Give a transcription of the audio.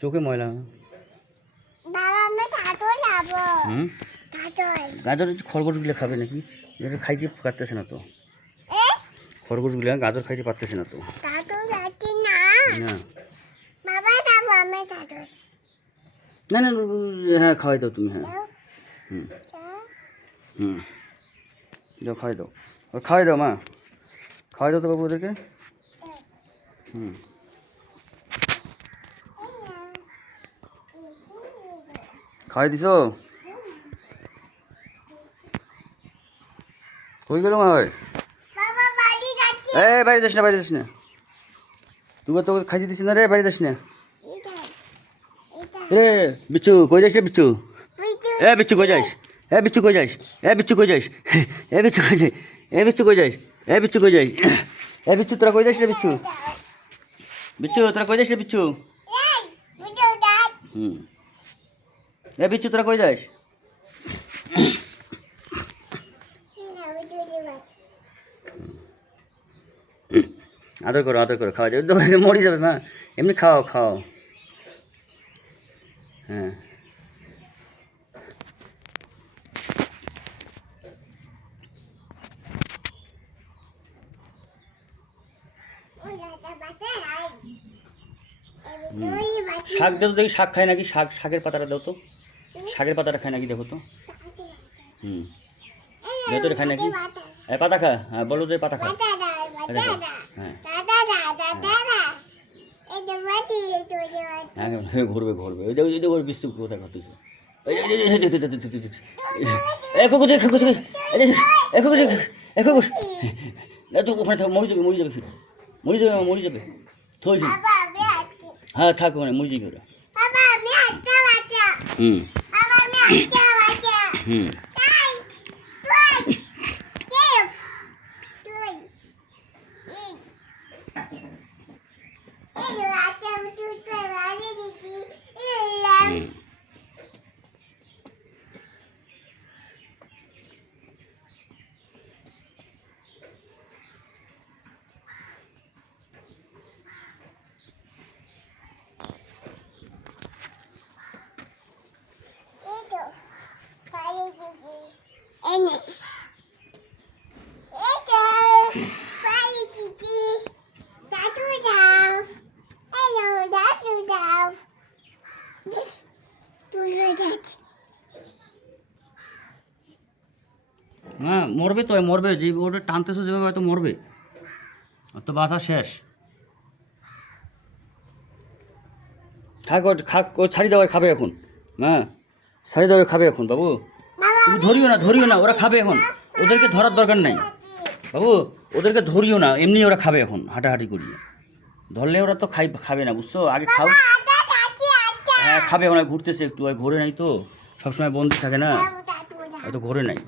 চোখে ময়লা। গাজর খরগোশগুলো খাবে নাকি? এটা খাইতে পারতেছে না তো, খরগোশগুলো গাজর খাইতে পারতেছে না তো। না না, হ্যাঁ খাওয়াই দাও তুমি, হ্যাঁ। হুম হুম, দাও খাওয়াই দাও, খাওয়াই দাও মা, খাওয়াই দাও তো বাবু ওদেরকে। হুম, খাওয়াই দিছো? কই গেল মা? হয় এই বাড়ি যাস না, বাড়ি যাস না, তুই তো খাইতে দিস না রে, বাড়ি যাস না রে। বিচ্ছু কই যাস রে বিচ্ছু? এ বিচ্ছু কই যাস? এ বিচ্ছু কই যাস? এ বিচ্ছু কই যাস? এ বিচ্ছু কই যাস? এ বিচ্ছু কই যাস? এ বিচ্ছু কই যাস? এ বিচ্ছু তোরা কই যাস রে বিচ্ছু? বিচ্ছু তোরা কই যাস রে বিচ্ছু? হুম, এ বিচ্ছু তোরা কই যাস? আদর করো, আদর করো, খাওয়া যাবে, মরে যাবে মা, এমনি খাও খাও। হ্যাঁ, শাক দাও তো দেখি, শাক খায় নাকি, শাক, শাকের পাতাটা দাও তো, শাকের পাতাটা খায় নাকি দেখো তো। হুম, ভেতরে খায় নাকি? হ্যাঁ পাতা খা, হ্যাঁ বলো তো পাতা খা। হ্যাঁ হ্যাঁ, ঘুরবে ঘুরবে, ওই যে ওই বিস্তু কোথায় ঘুরতেছে। ওখানে থাক, মরে যাবে, মরে যাবে, মরে যাবে, মরে যাবে, থই। হ্যাঁ থাক ওখানে, মরে যাবে ওরা। হুম হুম, হ্যাঁ মরবে তো, মরবে, যে ওটা টানতেছো যেভাবে হয়তো মরবে, ওর তো বাঁচা শেষ। থাক ও খাক, ও ছাড়ি দাও, খাবে এখন। হ্যাঁ ছাড়ি দাও, খাবে এখন বাবু, তুমি ধরিও না, ধরিও না, ওরা খাবে এখন, ওদেরকে ধরার দরকার নাই বাবু, ওদেরকে ধরিও না, এমনি ওরা খাবে এখন হাঁটাহাঁটি করিয়ে, ধরলে ওরা তো খাবে না, বুঝছো, আগে খাও। হ্যাঁ খাবে, ওরা ঘুরতেছে একটু, ওই ঘোরে নাই তো, সবসময় বন্দি থাকে না, হয়তো ঘোরে নাই।